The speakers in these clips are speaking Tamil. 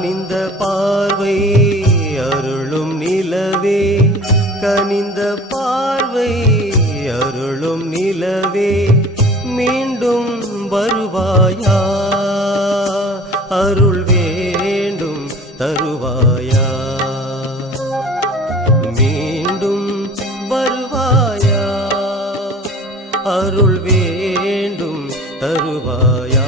கனிந்த பார்வை அருளும் நிலவே, கனிந்த பார்வை அருளும் நிலவே, மீண்டும் வருவாயா, அருள் வேண்டும் தருவாயா, மீண்டும் வருவாயா, அருள் வேண்டும் தருவாயா.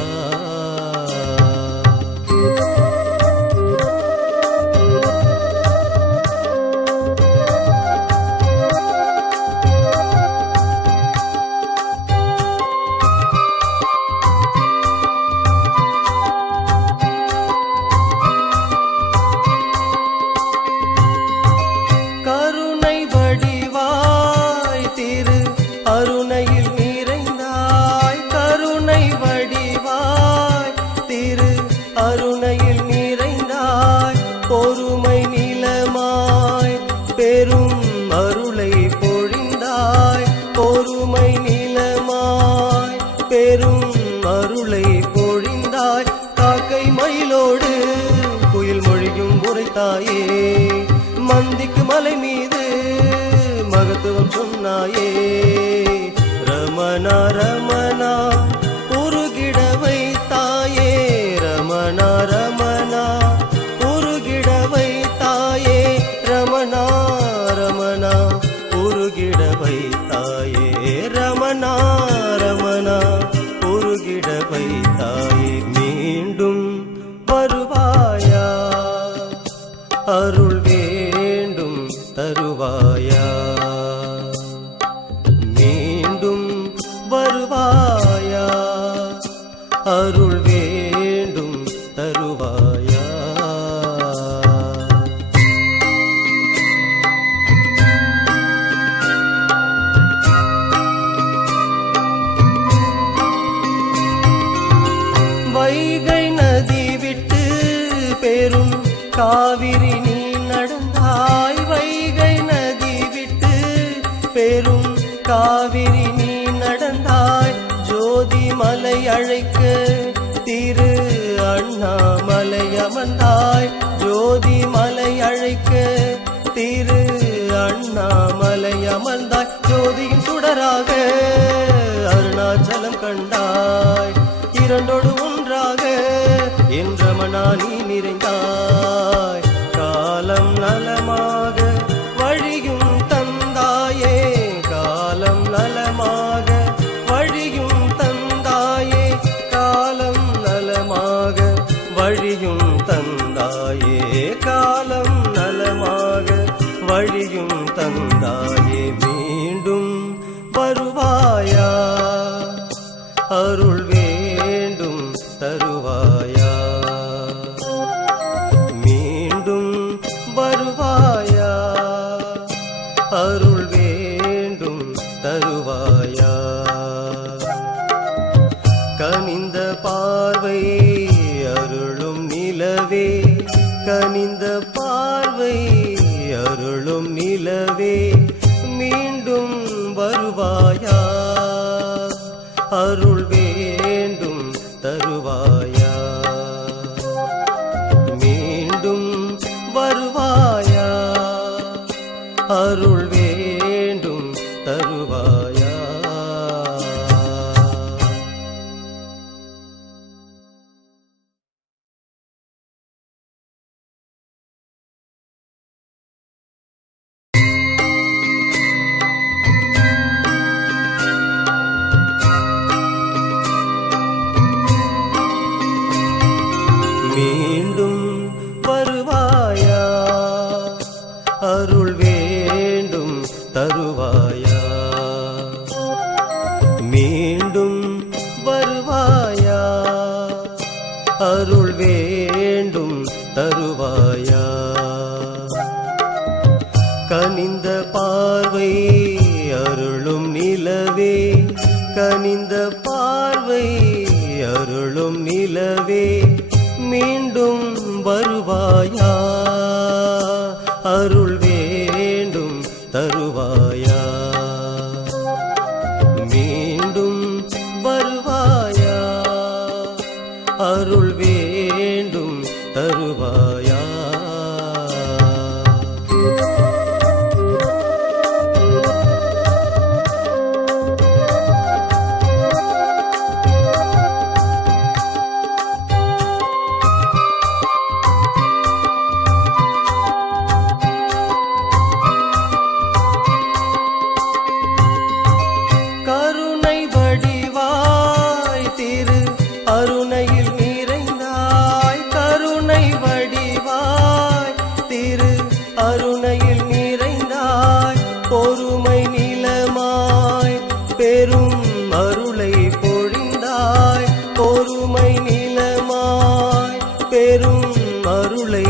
பொறுமை நிலமாய் பெரும் அருளை பொழிந்தாய், பொறுமை நிலமாய் பெரும் அருளை பொழிந்தாய். காக்கை மயிலோடு குயில் மொழியும் உரைத்தாயே, மந்திக்கு மலை மீது மகத்துவம் சொன்னாயே. ரமணா ரமணா உருகிட வைத்தாயே, ரமணா ரமணா உருகிட வைத்தாயே, ரமணா ரமணா உருகிட வைத்தாயே, ரமணா ரமணா உருகிட வைத்தாயே. மீண்டும் வருவாயா, அருள் வேண்டும் தருவாயா, மீண்டும் வருவாயா, அருள் வேண்டும் தருவாயா. வைகை நதி விட்டு பெரும் காவிரி நீ நடந்தாய், வைகை நதி விட்டு பெரும் காவிரி நீ நடந்தாய். ஜோதி மலை அழைக்க திரு அண்ணாமலை அமர்ந்தாய், ஜோதி மலை அழைக்க திரு அண்ணாமலை அமர்ந்தாய். ஜோதியின் சுடராக அருணாச்சலம் கண்டாய், இரண்டோடு ஒன்றாக என் ரமணா நீ நிறைந்தாய். காலம் நலமாக வழியும் தந்தாயே, காலம் நலமாக வழியும் தந்தாயே, காலம் நலமாக வழியும் தந்தாயே, காலம் நலமாக வழியும் தந்தாயே. மீண்டும் வருவாயா, அருள் வேண்டும் தருவாயா, மீண்டும் வருவாயா, அருள் வேண்டும் தருவாயா. கனிந்த பார்வை அருளும் நிலவே, கனிந்த பார்வை அருளும் நிலவே, மீண்டும் வருவாயா, அருள் வேண்டும் தருவாயா, மீண்டும் வருவாயா, அருள் வேண்டும் தருவாயா. மீண்டும் வருவாயா, அருள் வேண்டும் தருவாயா, மீண்டும் வருவாயா, அருள் வேண்டும் தருவாயா. கனிந்த பார்வை அருளும் நிலவே, கனிந்த பார்வை அருளும் நிலவே, மீண்டும் வருவாயா, அருள் வேண்டும் தருவாயா, மீண்டும் வருவாயா, அருள் வேண்டும் தருவாயா? கருணை வடிவாய் திரு அருணையில் நிறைந்தாய், கருணை வடிவாய் திரு அருணையில் நிறைந்தாய், பொறுமை நிலமாய் பெரும் அருளை பொழிந்தாய், பொறுமை நிலமாய் பெரும் அருளை